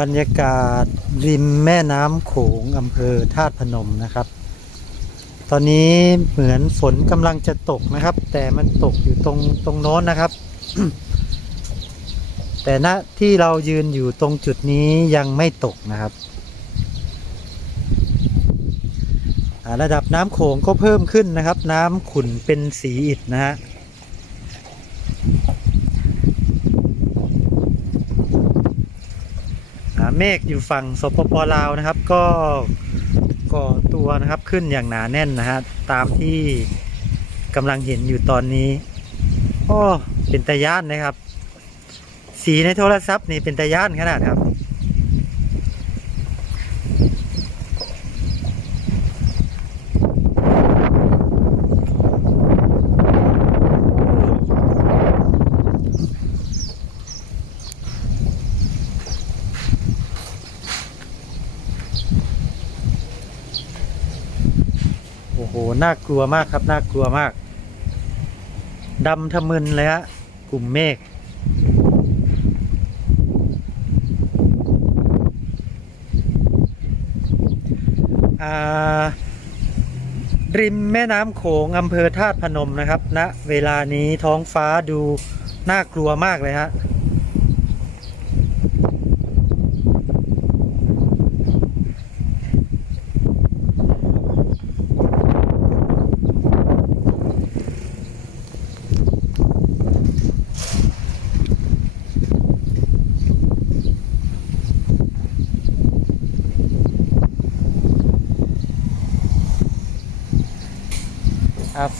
บรรยากาศริมแม่น้ำโขงอำเภอธาตุพนมนะครับ ตอนนี้เหมือนฝนกำลังจะตกนะครับ แต่มันตกอยู่ตรงตรงโน้นนะครับ แต่ณที่เรายืนอยู่ตรงจุดนี้ยังไม่ตกนะครับ ระดับน้ำโขงก็เพิ่มขึ้นนะครับ น้ำขุ่นเป็นสีอิฐนะฮะ อ่า เมฆอยู่ฝั่งสปปลาวนะครับ ก็ก่อตัวนะครับขึ้นอย่างหนาแน่นนะฮะตามที่กำลังเห็นอยู่ตอนนี้โอ้เป็นตาย่านนะครับ สีในโทรศัพท์นี่เป็นตาย่านขนาดครับ โอ้โห น่ากลัวมากครับ น่ากลัวมาก ดำทะมึนเลยฮะ กลุ่มเมฆ ริมแม่น้ำโขงอำเภอธาตุพนมนะครับณนะเวลานี้ท้องฟ้าดูน่ากลัวมากเลยฮะ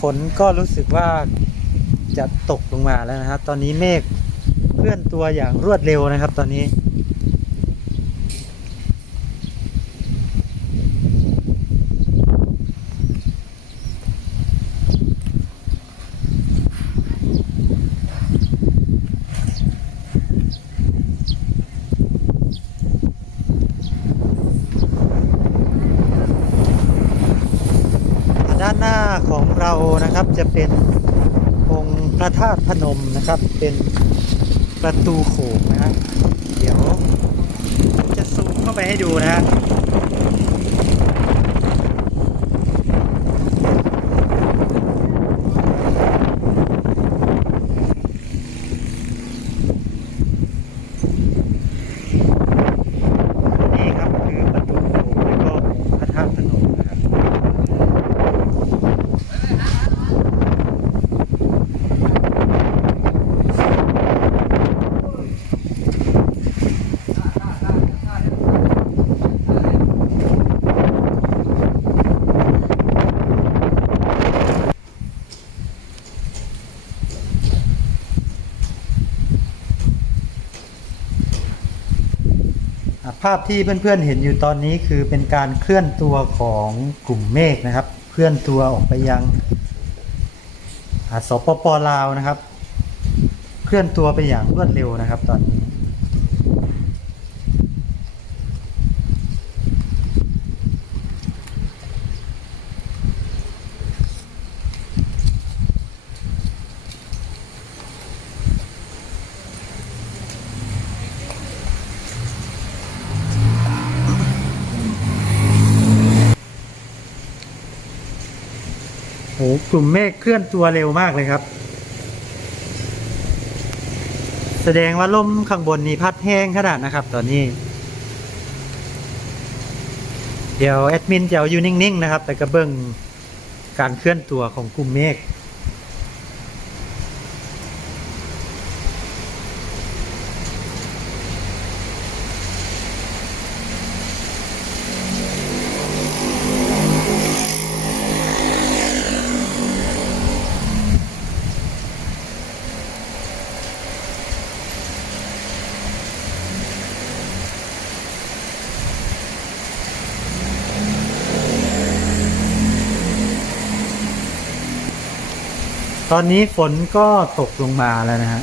ฝนก็รู้สึกว่าจะตกลงมาแล้วนะครับ ตอนนี้เมฆเคลื่อนตัวอย่างรวดเร็วนะครับ ตอนนี้ ด้านหน้าของเรา นะครับจะเป็นองค์พระธาตุพนมนะครับ เป็นประตูโขงนะฮะเดี๋ยวผมจะซูมเข้าไปให้ดูนะฮะนี่ครับคือประตูโขงแล้วก็องค์พระธาตุพนมนะครับ อะ ภาพที่เพื่อนๆเห็นอยู่ตอนนี้คือเป็นการเคลื่อนตัวของกลุ่มเมฆนะครับ เคลื่อนตัวออกไปยังอะสปปลาวนะครับ เคลื่อนตัวไปอย่างรวดเร็วนะครับ ตอนนี้ โหกลุ่มเมฆเคลื่อนตัวเร็วมากเลยครับ แสดงว่าลมข้างบนนี้พัดแห้งขนาดนะครับ ตอนนี้ เดี๋ยวแอดมินจะเอาอยู่นิ่งๆนะครับ แต่กระเบื้องการเคลื่อนตัวของกลุ่มเมฆ ตอนนี้ฝนก็ตกลงมาแล้วนะฮะ